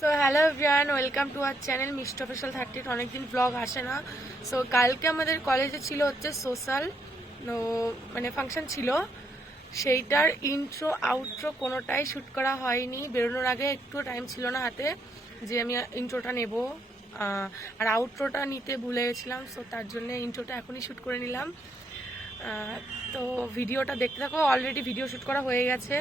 So hello everyone, welcome to our channel মিষ্টি official 30। অনেকদিন blog আসে না। সো কালকে আমাদের কলেজে ছিল হচ্ছে সোশ্যাল মানে ফাংশন ছিল, সেইটার ইন্ট্রো আউট্রো কোনোটাই শ্যুট করা হয়নি। বেরোনোর আগে একটু টাইম ছিল না হাতে যে আমি ইন্ট্রোটা নেব, আর আউট্রোটা নিতে ভুলে গেছিলাম। সো তার জন্য ইন্ট্রোটা এখনই শ্যুট করে নিলাম। তো ভিডিওটা দেখতে থাকো, অলরেডি ভিডিও শ্যুট করা হয়ে গেছে।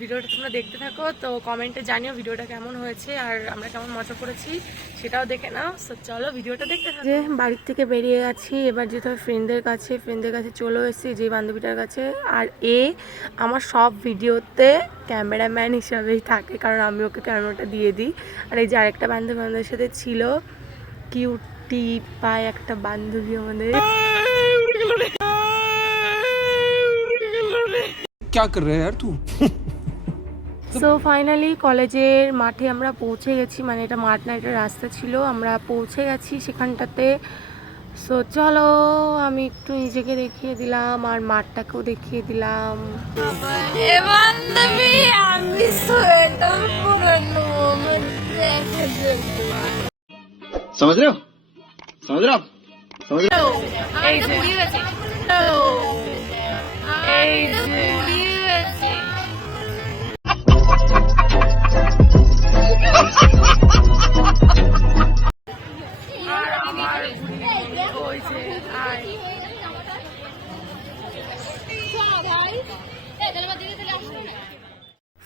ভিডিওটা তোমরা দেখতে থাকো, তো কমেন্টে জানিও ভিডিওটা কেমন হয়েছে আর আমরা কেমন মজা করেছি সেটাও দেখে নাও। সো চলো ভিডিওটা দেখতে থাকো। যে বাড়ির থেকে বেরিয়ে গেছি, এবার যেতে হবে ফ্রেন্ডদের কাছে চলে এসেছি, যে বান্ধবীটার কাছে। আর আমার সব ভিডিওতে ক্যামেরাম্যান হিসাবেই থাকে, কারণ আমি ওকে ক্যামেরাটা দিয়ে দিই। আর এই যে আরেকটা বান্ধবী আমাদের সাথে ছিল, কিউটি পায় একটা বান্ধবী আমাদের। क्या कर रहा है यार तू? সো ফাইনালি কলেজের মাঠে আমরা পৌঁছে গেছি, মানে এটা মাঠ না, এটা রাস্তা ছিল, আমরা পৌঁছে গেছি সেখানটাতে। সো চলো আমি একটু নিজেকে দেখিয়ে দিলাম আর মাঠটাকেও দেখিয়ে দিলাম। समझ रहे हो समझ रहे हो समझ रहे हो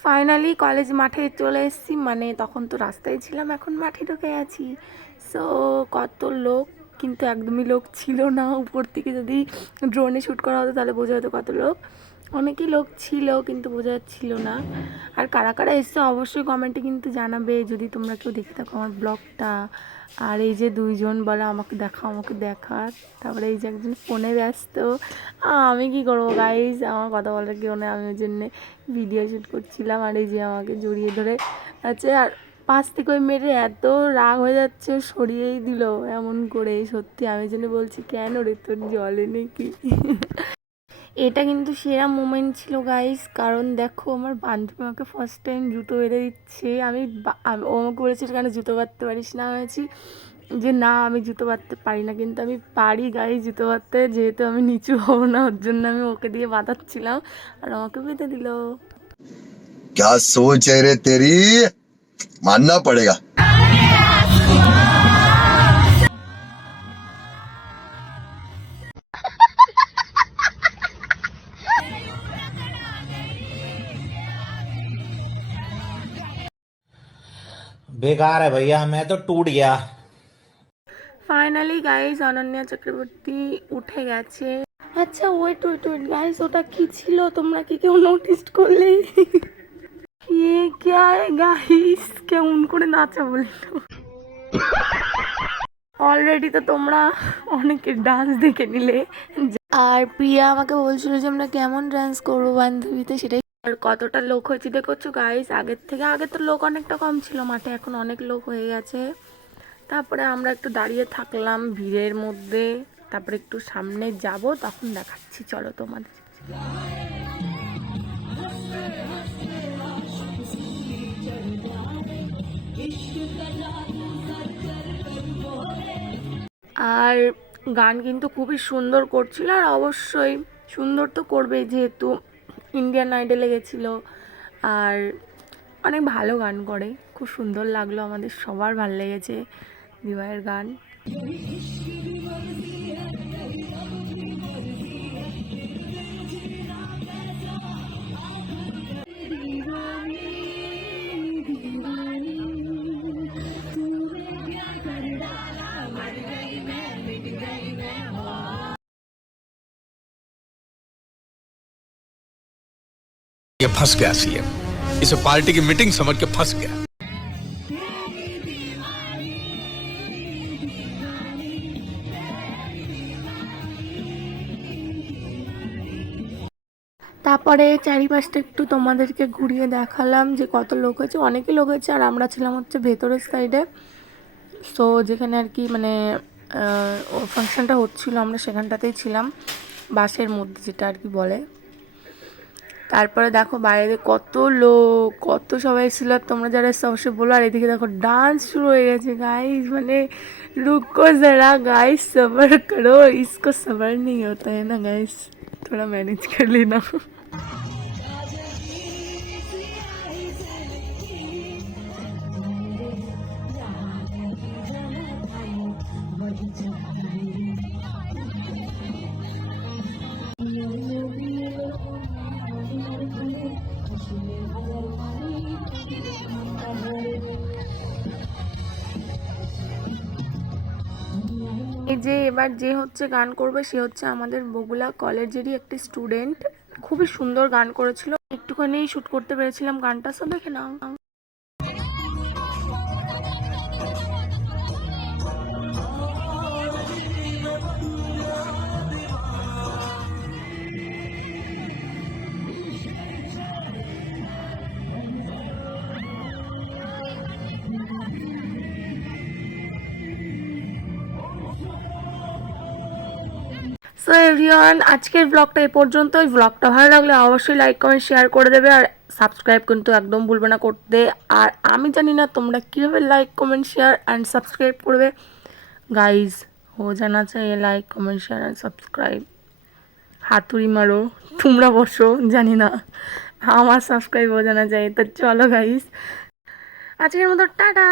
ফাইনালি কলেজ মাঠে চলে এসেছি, মানে তখন তো রাস্তায় ছিলাম, এখন মাঠে ঢুকে আছি। সো কত লোক, কিন্তু একদমই লোক ছিল না। উপর থেকে যদি ড্রোনে শ্যুট করা হতো তাহলে বোঝা হতো কত লোক। অনেকই লোক ছিল কিন্তু বোঝা যাচ্ছিল না। আর কারা কারা এসছে অবশ্যই কমেন্টে কিন্তু জানাবে, যদি তোমরা কেউ দেখে থাকো আমার ব্লগটা। আর এই যে দুইজন বলে আমাকে দেখা আমাকে দেখা, তারপরে এই যে একজন ফোনে ব্যস্ত। আমি কি করবো গাইজ, আমার কথা বলার কেউ নেই, আমি ওই জন্যে ভিডিও শ্যুট করছিলাম। আর এই যে আমাকে জড়িয়ে ধরে আছে, আর পাশ থেকে ওই মেয়েটা এত রাগ হয়ে যাচ্ছে, সরিয়েই দিল এমন করে। সত্যি আমি জন্য বলছি, কেন রে তোর জলে নাকি? এটা কিন্তু সেরা মোমেন্ট ছিল গাইস, কারণ দেখো আমার বান্ধবী আমাকে ফার্স্ট টাইম জুতো বেঁধে দিচ্ছে। ও আমাকে বলেছিল কেন জুতো বাঁধতে পারিস না, হয়েছি যে না আমি জুতো বাঁধতে পারি না, কিন্তু আমি পারি গাইস জুতো বাঁধতে, যেহেতু আমি নিচু হব না ওর জন্য আমি ওকে দিয়ে বাঁধাচ্ছিলাম আর আমাকে বেঁধে দিল। क्या सोच है रे तेरी, मानना पड़ेगा। बेकार है भैया, मैं तो टूट गया। ফাইনালি গাইস অনন্যা চক্রবর্তী উঠে গেছে। আচ্ছা ওয়েট ওয়েট ওয়েট গাইস, ওটা কি ছিল তোমরা কি কেউ নোটিস করলে? ये क्या है गाइस, কেমন করে নাচা বলতো। অলরেডি তো তোমরা অনেকের ডান্স দেখে নিলে, আর প্রিয়া আমাকে বলছিল যে আমরা কেমন ডান্স করবো বান্ধবীতে, সেটাই। আর কতটা লোক হয়েছে দেখছো গাইস, আগে তো লোক অনেকটা কম ছিল মাঠে, এখন অনেক লোক হয়ে গেছে। তারপরে আমরা একটু দাঁড়িয়ে থাকলাম ভিড়ের মধ্যে, তারপরে একটু সামনে যাব, তখন দেখাচ্ছি চলো তোমাদের। আর গান কিন্তু খুবই সুন্দর করছিল, আর অবশ্যই সুন্দর তো করবেই যেহেতু ইন্ডিয়ান আইডলে গেছিলো। আর অনেক ভালো গান করে, খুব সুন্দর লাগলো, আমাদের সবার ভালো লেগেছে দিওয়ায়ের গান। ये फंस गया सीएम, इसे पार्टी की मीटिंग समझ के फंस गया। তারপরে চারিপাশটা একটু তোমাদেরকে ঘুরিয়ে দেখালাম যে কত লোক হয়েছে, অনেকই লোক হয়েছে। আর আমরা ছিলাম হচ্ছে ভেতরের সাইডে, সো যেখানে আর কি মানে ফাংশনটা হচ্ছিল আমরা সেখানটাতেই ছিলাম, বাসের মধ্যে যেটা আর কি বলে। তারপরে দেখো বাইরে কত লোক, কত সবাই ছিল, আর তোমরা যারা এসছো অবশ্যই বলো। আর এদিকে দেখো ডান্স শুরু হয়ে গেছে গাইস, মানে রুকো जरा गाइस सबर करो, इसको सबर नहीं होता है ना गाइस, थोड़ा मैनेज कर लेना। এই যে এবার যে হচ্ছে গান করবে সে হচ্ছে আমাদের বগুলা কলেজেরই একটি স্টুডেন্ট, খুবই সুন্দর গান করেছিল, একটুখানি শুট করতে পেরেছিলাম গানটা, সব দেখে নাও। সো এভরিওয়ান, আজকের ব্লগটা এই পর্যন্তই। ব্লগটা ভালো লাগলে অবশ্যই লাইক কমেন্ট শেয়ার করে দেবে, আর সাবস্ক্রাইব কিন্তু একদম ভুলবে না করতে। আর আমি জানি না তোমরা কীভাবে like comment share and subscribe করবে গাইজ, हो जाना चाहिए like comment share and subscribe. হাতুড়ি মারো, তোমরা বসো, জানি না, আমার সাবস্ক্রাইব हो जाना चाहिए। তো চলো গাইজ, আজকের মতো টাটা।